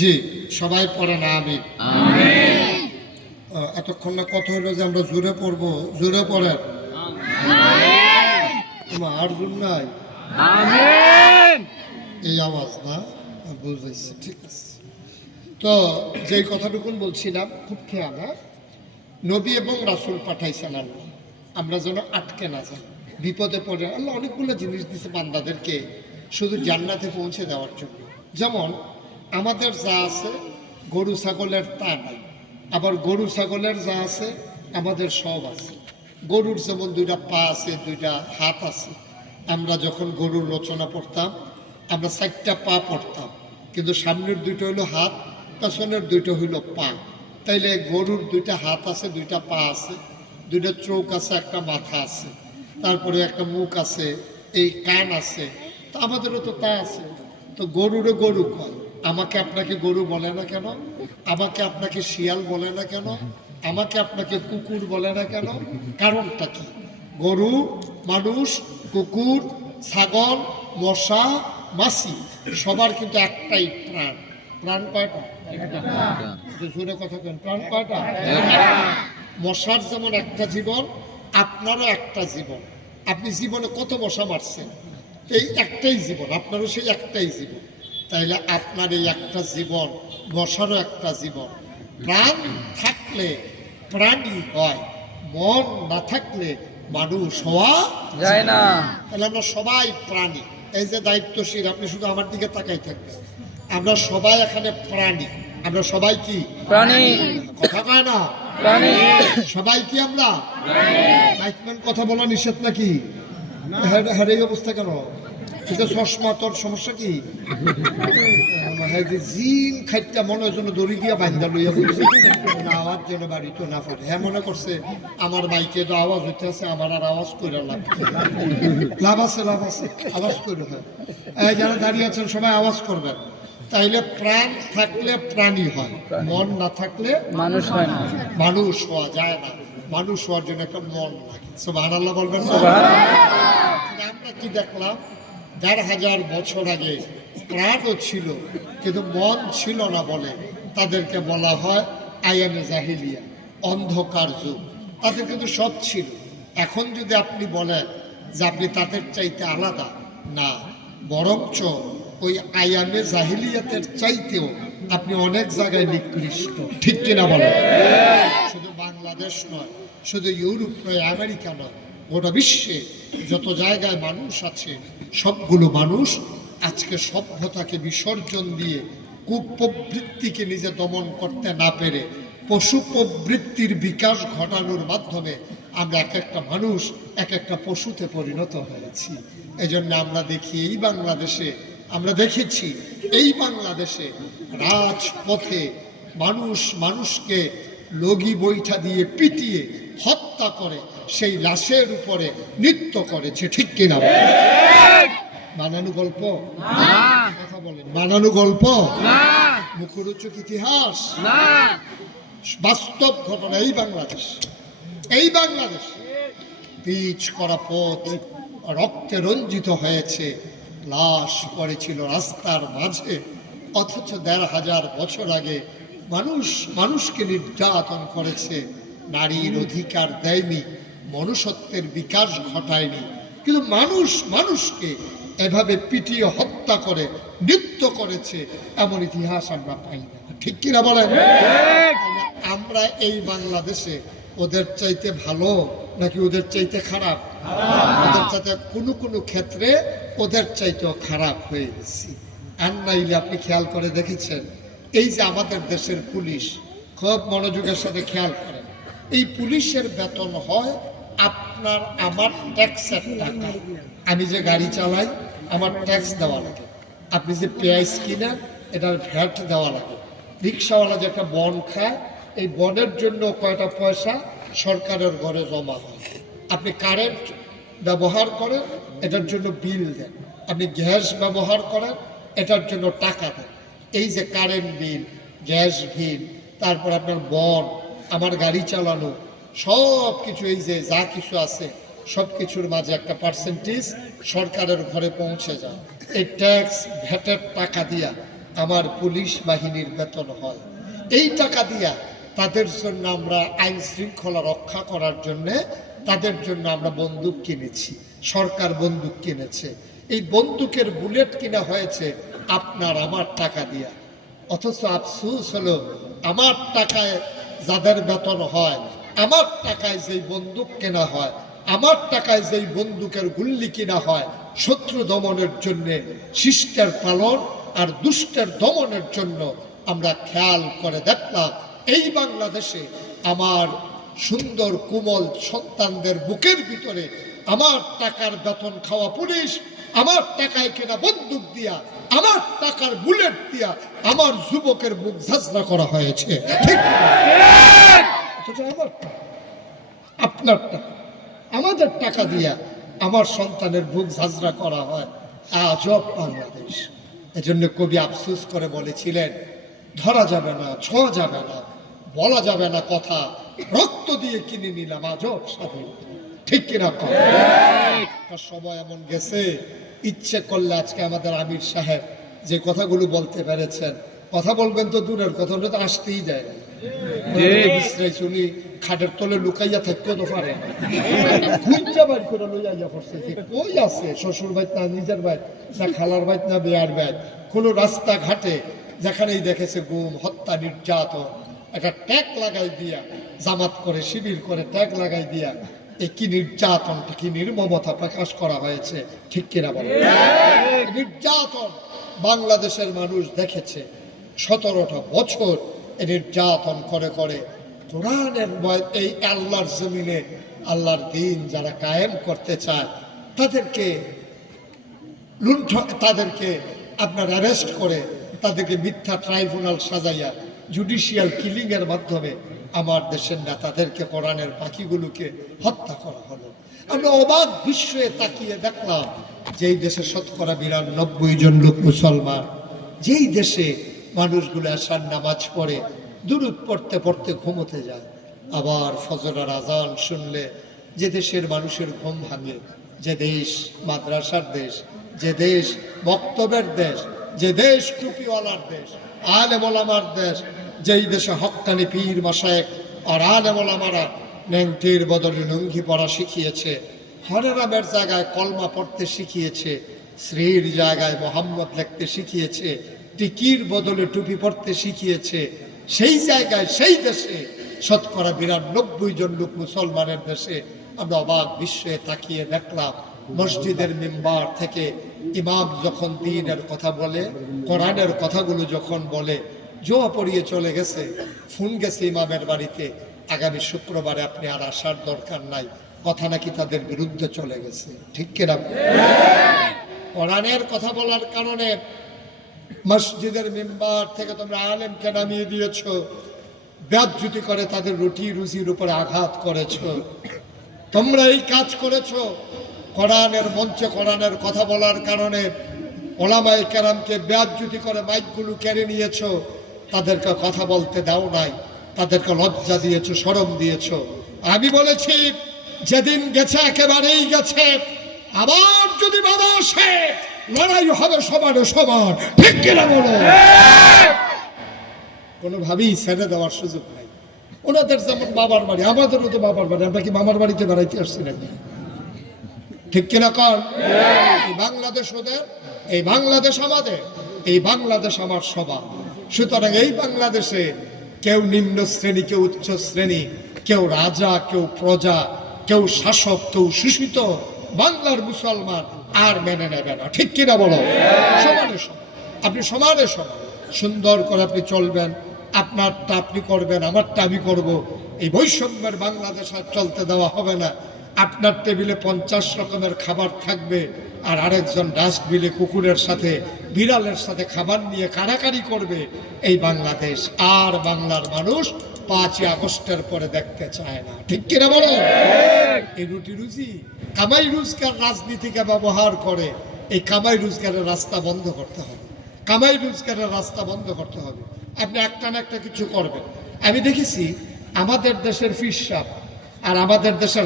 জি, সবাই পড়ে না আমি এতক্ষণ না কথা হলো যে আমরা জোরে পড়বো, জোরে পড়েন। তোমার আর জোর নাই, এই আওয়াজ না বুঝাইছি, ঠিক আছে। তো যেই কথাটুকুন বলছিলাম খুব খেয়াল, হ্যাঁ, নবী এবং রাসূল পাঠাইছেন আল্লাহ, আমরা যেন আটকে না যাই, বিপদে পড়ে। আল্লাহ অনেকগুলো জিনিস দিছে বান্দাদেরকে শুধু জান্নাতে পৌঁছে দেওয়ার জন্য। যেমন আমাদের যা আছে গরু ছাগলের তা নাই, আবার গরু ছাগলের যা আছে আমাদের সব আছে। গরুর যেমন দুইটা পা আছে, দুইটা হাত আছে। আমরা যখন গরুর রচনা পড়তাম আমরা 4টা পা পড়তাম, কিন্তু সামনের দুইটা হইল হাত, পেছনের দুইটা হইল পা। তাইলে গরুর 2টা হাত আছে, 2টা পা আছে, 2টা চোখ আছে, একটা মাথা আছে, তারপরে একটা মুখ আছে, এই কান আছে। তো আমাদেরও তো তা আছে। তো গরুরও গরু কয়, আমাকে আপনাকে গরু বলে না কেন? আমাকে আপনাকে শিয়াল বলে না কেন? আমাকে আপনাকে কুকুর বলে না কেন? কারণটা কি? গরু, মানুষ, কুকুর, ছাগল, মশা, মাছি সবার কিন্তু একটাই প্রাণ। প্রাণ কয়টা? জোরে কথা কেন? প্রাণ কয়টা? মশার যেমন একটা জীবন, আপনারও একটা জীবন। আপনি জীবনে কত মশা মারছেন? এই একটাই জীবন, আপনারও সেই একটাই জীবন। তাইলে আপনার এই একটা জীবন, মশারও একটা জীবন। প্রাণ থাকলে প্রাণী হয়, মন না থাকলে মানুষ হওয়া যায় না। তাহলে আমরা সবাই প্রাণী। এই যে দায়িত্বশীল, আপনি শুধু আমার দিকে তাকাই থাকবেন। আমরা সবাই এখানে প্রাণী। আমরা সবাই কি প্রাণী? কথা কয় না প্রাণী? সবাই কি আমরা মাইকম্যান? কথা বলা নিষেধ নাকি? হ্যাঁ, এই অবস্থা কেন? চশমা, তোর সমস্যা কি? জিন খাইটা মনে হয় যেন দড়ি দিয়া বান্ধা লইয়া বলছে না, আওয়াজ যেন বাড়ি তো না পারে। হ্যাঁ, মনে করছে আমার মাইকে তো আওয়াজ হইতে আছে, আমার আর আওয়াজ করে লাভ লাভ আছে, লাভ আছে, আওয়াজ করে। হ্যাঁ, যারা দাঁড়িয়ে আছেন সবাই আওয়াজ করবেন। তাইলে প্রাণ থাকলে প্রাণী হয়, মন না থাকলে মানুষ হয় না। মানুষ হওয়া যায় না। মানুষ হওয়ার জন্য একটা মন লাগে। সুবহানাল্লাহ বলবেন না? আমরা কি দেখলাম? ১,৫০০ বছর আগে প্রাণও ছিল কিন্তু মন ছিল না বলে তাদেরকে বলা হয় আইয়ামে জাহিলিয়া, অন্ধকার যুগ। তাদের কিন্তু সব ছিল। এখন যদি আপনি বলেন যে আপনি তাদের চাইতে আলাদা, না, বরঞ্চ ওই আইয়ামে জাহিলিয়াতের চাইতেও আপনি অনেক জায়গায় নিকৃষ্ট। ঠিক কিনা বলেন? শুধু বাংলাদেশ নয়, শুধু ইউরোপ নয়, আমেরিকা নয়, গোটা বিশ্বে যত জায়গায় মানুষ আছে সবগুলো মানুষ আজকে সভ্যতাকে বিসর্জন দিয়ে কুপ্রবৃত্তিকে নিজে দমন করতে না পেরে পশু প্রবৃত্তির বিকাশ ঘটানোর মাধ্যমে আমরা এক একটা মানুষ এক একটা পশুতে পরিণত হয়েছি। এজন্য আমরা দেখি এই বাংলাদেশে, আমরা দেখেছি এই বাংলাদেশে রাজপথে মানুষ মানুষকে লগি বৈঠা দিয়ে পিটিয়ে হত্যা করে সেই লাশের উপরে নৃত্য করেছে। ঠিক কিনা? বানানো গল্প? কথা বলেন, বানানো গল্প? মুখরোচক ইতিহাস? বাস্তব ঘটনা। এই বাংলাদেশ, এই বাংলাদেশ পিচ করা পথ রক্তে রঞ্জিত হয়েছে, লাশ পড়েছিল রাস্তার মাঝে। অথচ ১,৫০০ বছর আগে মানুষ মানুষকে নির্যাতন করেছে, নারীর অধিকার দেয়নি, মনুষ্যত্বের বিকাশ ঘটায়নি। কিন্তু মানুষ মানুষকে এভাবে পিটিয়ে হত্যা করে নৃত্য করেছে, এমন ইতিহাস আমরা পাই না। ঠিক কিনা বলেন? আমরা এই বাংলাদেশে ওদের চাইতে ভালো নাকি ওদের চাইতে খারাপ? ওদের চাইতে কোনো কোনো ক্ষেত্রে ওদের চাইতেও খারাপ হয়ে গেছি। আর নাইলে আপনি খেয়াল করে দেখেছেন, এই যে আমাদের দেশের পুলিশ, খুব মনোযোগের সাথে খেয়াল করেন, এই পুলিশের বেতন হয় আপনার আমার ট্যাক্সের টাকা। আমি যে গাড়ি চালাই আমার ট্যাক্স দেওয়া লাগে, আপনি যে পেঁয়াজ কিনেন এটার ভ্যাট দেওয়া লাগে, রিক্সাওয়ালা যে একটা বন খায় এই বনের জন্য কয়টা পয়সা সরকারের ঘরে জমা হয়। আপনি কারেন্ট ব্যবহার করেন এটার জন্য বিল দেন, আপনি গ্যাস ব্যবহার করেন এটার জন্য টাকা দেন। এই যে কারেন্ট বিল, গ্যাস বিল, তারপর আপনার বন, আমার গাড়ি চালানো, সব কিছু, এই যে যা কিছু আছে সব কিছুর মাঝে একটা পার্সেন্টেজ সরকারের ঘরে পৌঁছে যায়। এই ট্যাক্স ভ্যাটের টাকা দিয়া আমার পুলিশ বাহিনীর বেতন হয়। এই টাকা দিয়া তাদের জন্য আমরা আইন শৃঙ্খলা রক্ষা করার জন্য তাদের জন্য আমরা বন্দুক কিনেছি, সরকার বন্দুক কিনেছে। এই বন্দুকের বুলেট কিনা হয়েছে আপনার আমার টাকা দিয়া। অথচ আফসোস হলো আমার টাকায় যাদের বেতন হয়, আমার টাকায় যেই বন্দুক কেনা হয়, আমার টাকায় যেই বন্দুকের গুল্লি কিনা হয়, শত্রু দমনের জন্য, শিষ্টের পালন আর দুষ্টের দমনের জন্য, আমরা খেয়াল করে দেখলাম এই বাংলাদেশে আমার সুন্দর কোমল সন্তানদের বুকের ভিতরে আমার টাকার বেতন খাওয়া পুলিশ, আমার টাকায় কেনা বন্দুক দিয়া, আমার টাকার বুলেট দিয়া আমার যুবকের বুক ঝাঁঝরা করা হয়েছে। ঠিক আমার টাকা, আপনার টাকা, আমাদের টাকা দিয়া আমার সন্তানের বুক ঝাঁঝরা করা হয়। আজব বাংলাদেশ। এজন্য কবি আফসোস করে বলেছিলেন, ধরা যাবে না, ছোঁয়া যাবে না, বলা যাবে না কথা, রক্ত দিয়ে কিনে নিলাম আজব স্বাধীন। ঠিক কিনা? সময় এমন গেছে, ইচ্ছে করলে আজকে আমাদের আমির সাহেব যে কথাগুলো বলতে পেরেছেন, কথা বলবেন তো দূরের কথা, তো আসতেই যায় না। উনি খাটের তলে লুকাইয়া থাকতেও তো পারে না, বাড়ি করে লইয়া পড়ছে যে কই আছে, শ্বশুর বাইত না নিজের বাইত না খালার বাইত না বেয়ার বাইত, কোনো রাস্তাঘাটে যেখানেই দেখেছে গুম, হত্যা, নির্যাতন, একটা ট্যাগ লাগাই দিয়া, জামাত করে শিবির করে ট্যাগ লাগাই দিয়া এই কি নির্যাতনটা, কি নির্মমতা প্রকাশ করা হয়েছে। ঠিক কিনা বলে? নির্যাতন বাংলাদেশের মানুষ দেখেছে 17টা বছর এই নির্যাতন করে করে কোরআনের এই আল্লাহর জমিনে আল্লাহর দিন যারা কায়েম করতে চায় তাদেরকে তাদেরকে আপনার অ্যারেস্ট করে তাদেরকে মিথ্যা ট্রাইব্যুনাল সাজাইয়া জুডিশিয়াল কিলিং এর মাধ্যমে আমার দেশের নেতাদেরকে, কোরআনের পাখিগুলোকে হত্যা করা হলো। আমরা অবাক বিস্ময়ে তাকিয়ে দেখলাম যেই দেশে 92% জন লোক মুসলমান, যেই দেশে মানুষগুলো আসার নামাজ পড়ে, দুরূদ পড়তে পড়তে ঘুমোতে যায়, আবার ফজরের আজান শুনলে যে দেশের মানুষের ঘুম ভাঙে, যে দেশ মাদ্রাসার দেশ, যে দেশ বক্তব্যের দেশ, যে দেশ টুপিওয়ালার দেশ, আলেম ওলামার দেশ, যেই দেশে হক্কানি পীর মাশায়েখ আর আলেম ওলামারা ন্যাংটির বদলে লুঙ্গি পরা শিখিয়েছে, হরে রামের জায়গায় কলমা পড়তে শিখিয়েছে, শ্রীর জায়গায় মোহাম্মদ লিখতে শিখিয়েছে, টিকির বদলে টুপি পড়তে শিখিয়েছে, সেই জায়গায় সেই দেশে 92% জন লোক মুসলমানের দেশে আমরা অবাক বিস্ময়ে তাকিয়ে দেখলাম মসজিদের মিম্বার থেকে ইমাম যখন দ্বীনের কথা বলে, কোরআনের কথাগুলো যখন বলে, জোয়া পড়িয়ে চলে গেছে, ফোন গেছে ইমামের বাড়িতে, আগামী শুক্রবারে আপনি আর আসার দরকার নাই, কথা নাকি তাদের বিরুদ্ধে চলে গেছে। ঠিক কিনা? কোরআনের কথা বলার কারণে মসজিদের মিম্বার থেকে তোমরা আলেমকে নামিয়ে দিয়েছ, বেয়াজ্জতি করে তাদের রুটি রুজির উপরে আঘাত করেছ। তোমরা এই কাজ করেছ কোরআনের মঞ্চে কোরআনের কথা বলার কারণে ওলামায়ে কেরামকে বেয়াজ্জতি করে মাইকগুলো কেড়ে নিয়েছ, তাদেরকে কথা বলতে দাও নাই, তাদেরকে লজ্জা দিয়েছ, শরম দিয়েছ। আমি বলেছি যেদিন গেছে একেবারেই গেছে, আবার যদি বাধা আসে লড়াই হবে সমানে সমান। ঠিক কিনা বলো? কোনোভাবেই ছেড়ে দেওয়ার সুযোগ নাই। ওনাদের যেমন বাবার বাড়ি, আমাদেরও তো বাবার বাড়ি, আমরা কি মামার বাড়িতে বেড়াইতে আসছি নাকি? ঠিক কিনা কর? এই বাংলাদেশ ওদের, এই বাংলাদেশ আমাদের, এই বাংলাদেশ আমার সবার। সুতরাং এই বাংলাদেশে কেউ নিম্ন শ্রেণী, কেউ উচ্চ শ্রেণী, কেউ রাজা, কেউ প্রজা, কেউ শাসক, কেউ শোষিত, বাংলার মুসলমান আর মেনে নেবে না। ঠিক কিনা বলো? সমানে সমান, আপনি সমানে সমান, সুন্দর করে আপনি চলবেন, আপনারটা আপনি করবেন, আমারটা আমি করব। এই বৈষম্যের বাংলাদেশ আর চলতে দেওয়া হবে না। আপনার টেবিলে 50 রকমের খাবার থাকবে, আর আরেকজন ডাস্টবিনে কুকুরের সাথে বিড়ালের সাথে খাবার নিয়ে কাড়াকাড়ি করবে। এই বাংলাদেশ আর বাংলার মানুষ 5ই আগস্টের পরে দেখতে চায় না। ঠিক কিনা বলো? এই রুটি রুজি কামাই রোজগার রাজনীতিকে ব্যবহার করে, এই কামাই রোজগারের রাস্তা বন্ধ করতে হবে, কামাই রোজগারের রাস্তা বন্ধ করতে হবে। আপনি একটা না একটা কিছু করবেন। আমি দেখেছি আমাদের দেশের ফির সাহেব আর আমাদের দেশের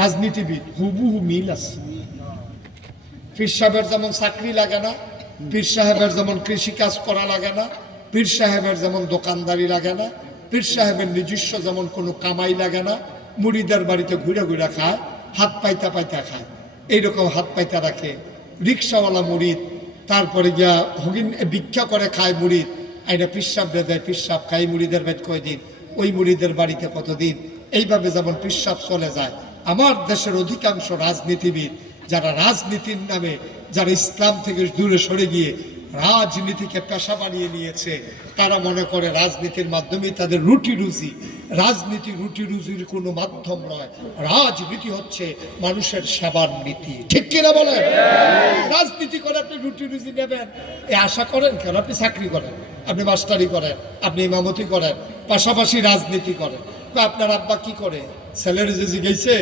রাজনীতিবিদ হুবহু মিল আছে। ফির সাহেবের যেমন চাকরি লাগে না, পীর সাহেবের যেমন কৃষিকাজ করা লাগে না, পীর সাহেবের যেমন দোকানদারি লাগে না, পীর সাহেবের নিজস্ব যেমন কোনো কামাই লাগে না, মুড়িদের বাড়িতে ঘুরে ঘুরে খায়, হাত পাইতা পাইতা খায়, এইরকম হাত পাইতা রাখে। রিক্সাওয়ালা মুড়িদ, তারপরে গিয়া হগিন ভিক্ষা করে খায় মুড়িদ, আইনা পিসাব দেয়, পিসাব খাই মুড়িদের বেদ কয়দিন, ওই মুড়িদের বাড়িতে কতদিন, এইভাবে যেমন পিসাব চলে যায়। আমার দেশের অধিকাংশ রাজনীতিবিদ যারা রাজনীতির নামে, যারা ইসলাম থেকে দূরে সরে গিয়ে রাজনীতিকে পেশা বানিয়ে নিয়েছে, তারা মনে করে রাজনীতির মাধ্যমেই তাদের রুটি রুজি। রাজনীতি রুটি রুজির কোনো মাধ্যম নয়, রাজনীতি হচ্ছে মানুষের সেবার নীতি। ঠিক কিনা বলেন? রাজনীতি করে আপনি রুটি রুজি নেবেন এ আশা করেন কেন? আপনি চাকরি করেন, আপনি মাস্টারি করেন, আপনি ইমামতি করেন, পাশাপাশি রাজনীতি করেন। আপনার আব্বা কি করে? ছেলের যে জিজ্ঞেসে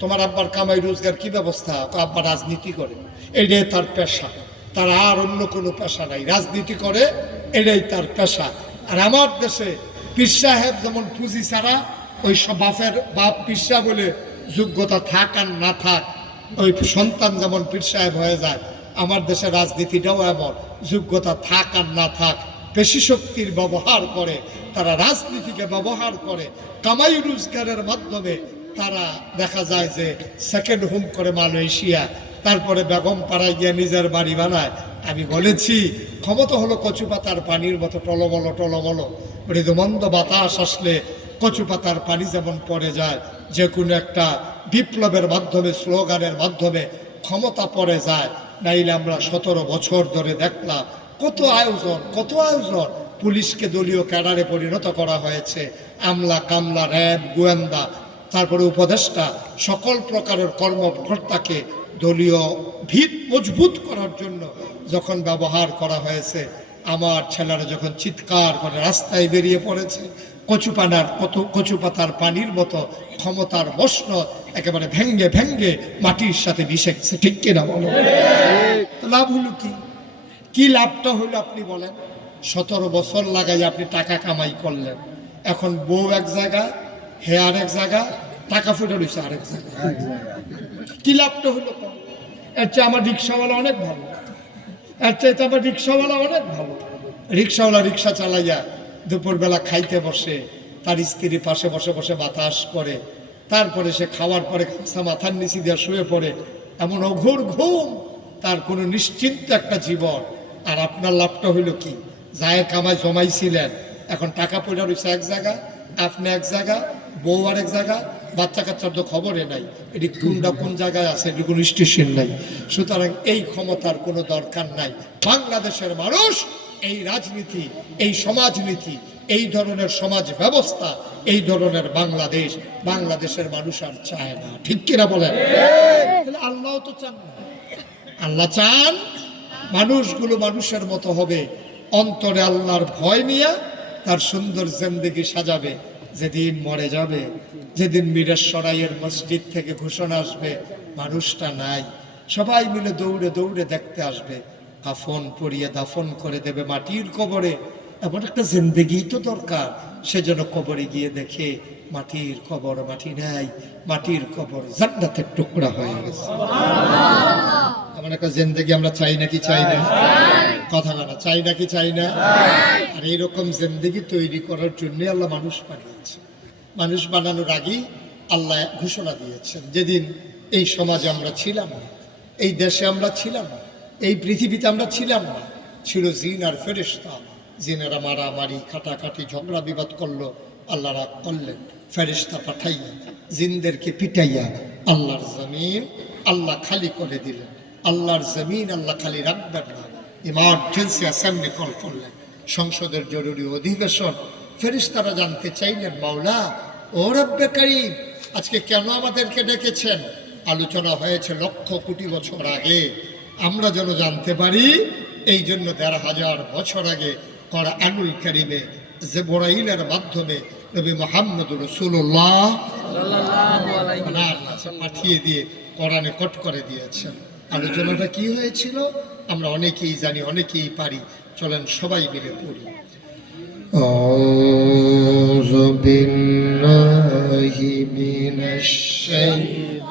তোমার আব্বার কামাই রোজগার কি ব্যবস্থা? আব্বা রাজনীতি করে, এটাই তার পেশা, তার আর অন্য কোনো পেশা নাই, রাজনীতি করে, এটাই তার পেশা। আর আমার দেশে পীর সাহেব যেমন পুঁজি ছাড়া, ওই সব বাপের বাপ পীর সাহেব বলে যোগ্যতা থাক আর না থাক, ওই সন্তান যেমন পীর সাহেব হয়ে যায়, আমার দেশে রাজনীতিটাও এমন, যোগ্যতা থাক আর না থাক, পেশি শক্তির ব্যবহার করে, তারা রাজনীতিকে ব্যবহার করে, কামাই রোজগারের মাধ্যমে তারা দেখা যায় যে সেকেন্ড হোম করে মালয়েশিয়া, তারপরে বেগম পাড়ায় গিয়ে নিজের বাড়ি বানায়। আমি বলেছি ক্ষমতা হলো কচু পাতার পানির মতো টলমলো টলমলো, মৃদুমন্দ বাতাস আসলে কচু পাতার পানি যেমন পড়ে যায়, যে কোনো একটা বিপ্লবের মাধ্যমে, স্লোগানের মাধ্যমে ক্ষমতা পড়ে যায়। নাইলে আমরা 17 বছর ধরে দেখলাম কত আয়োজন, কত আয়োজন, পুলিশকে দলীয় ক্যাডারে পরিণত করা হয়েছে, আমলা কামলা, র্যাব, গোয়েন্দা, তারপরে উপদেষ্টা, সকল প্রকারের কর্মকর্তাকে দলীয় ভিত মজবুত করার জন্য যখন ব্যবহার করা হয়েছে, আমার ছেলেরা যখন চিৎকার করে রাস্তায় বেরিয়ে পড়েছে, কচু পাতার পানির মতো ক্ষমতার মসনদ একেবারে ভেঙ্গে ভেঙ্গে মাটির সাথে মিশে গেছে। ঠিক কিনা বলো? লাভ হলো কি? কি লাভটা হলো আপনি বলেন? 17 বছর লাগাই আপনি টাকা কামাই করলেন, এখন বউ এক জায়গায়, হে আরেক জায়গা, টাকা ফুটে রয়েছে আরেক জায়গায়, কি লাভটা হলো? এর চেয়ে আমার রিক্সাওয়ালা অনেক ভালো, এর চাইতে আমার রিক্সাওয়ালা অনেক ভালো। রিক্সাওয়ালা রিক্সা চালাইয়া দুপুরবেলা খাইতে বসে, তার স্ত্রী পাশে বসে বসে বাতাস করে, তারপরে সে খাওয়ার পরে মাথার নিচে দিয়ে শুয়ে পড়ে, এমন অঘোর ঘুম, তার কোনো নিশ্চিন্ত একটা জীবন। আর আপনার লাভটা হইল কি? যায় কামাই জমাইছিলেন, এখন টাকা পয়সা রয়েছে এক জায়গা, আপনি এক জায়গা, বউ আর এক জায়গা, বাচ্চা কাচ্চার তো খবরে নাই, এটি কোনটা কোন জায়গায় আছে, এটি কোনো স্টেশন নাই। সুতরাং এই ক্ষমতার কোনো দরকার নাই। বাংলাদেশের মানুষ এই রাজনীতি, এই সমাজনীতি, এই ধরনের সমাজ ব্যবস্থা, এই ধরনের বাংলাদেশ, বাংলাদেশের মানুষ আর চায় না। ঠিক কিনা বলেন? আল্লাহ তো চান না। আল্লাহ চান মানুষগুলো মানুষের মতো হবে, অন্তরে আল্লাহর ভয় নিয়ে তার সুন্দর জিন্দেগি সাজাবে। যেদিন মরে যাবে, যেদিন মিরেশ্বরাইয়ের মসজিদ থেকে ঘোষণা আসবে মানুষটা নাই, সবাই মিলে দৌড়ে দৌড়ে দেখতে আসবে, কাফন পরিয়ে দাফন করে দেবে মাটির কবরে। এমন একটা জিন্দেগি তো দরকার। সেজন্য কবরে গিয়ে দেখে মাটির কবর মাটি নাই, মাটির কবর জান্নাতের টুকরা হয়ে গেছে। এমন একটা জিন্দেগি আমরা চাই নাকি চাই না? কথা বলা চাই নাকি চাই না? আর এইরকম জিন্দেগি তৈরি করার জন্য আল্লাহ মানুষ বানিয়েছে। মানুষ বানানোর আগেই আল্লাহ ঘোষণা দিয়েছেন, যেদিন এই সমাজে আমরা ছিলাম না, এই দেশে আমরা ছিলাম না, এই পৃথিবীতে আমরা ছিলাম না, ছিল জিন আর ফেরেশতা। জিনেরা মারামারি, কাটাকাটি, ঝগড়া বিবাদ করলো, আল্লাহ রাগ করলেন, ফেরেশতা পাঠাইয়া জিনদেরকে পিটাইয়া আল্লাহর জমিন আল্লাহ খালি করে দিলেন। আল্লাহর জমিন আল্লাহ খালি রাখবেন না, ইমার্জেন্সি অ্যাসেম্বলি কল করলেন, সংসদের জরুরি অধিবেশন। ফেরেশতারা জানতে চাইলেন, মাওলা ও রব্বে কারীম, আজকে কেন আমাদেরকে ডেকেছেন? আলোচনা হয়েছে লক্ষ কোটি বছর আগে, আমরা যেন জানতে পারি। এই জন্য ১৫০০ বছর আগে কোরআনুল কারীমে জিবরাইলের মাধ্যমে নবী মুহাম্মদ রাসূলুল্লাহ সাল্লাল্লাহু আলাইহি ওয়াসাল্লাম পাঠিয়ে দিয়ে কোরআনে কোট করে দিয়েছেন। আলোচনাটা কি হয়েছিল আমরা অনেকেই জানি, অনেকেই পারি। চলেন সবাই মিলে পড়ি। আউযু বিল্লাহি মিনাশ শাইতানির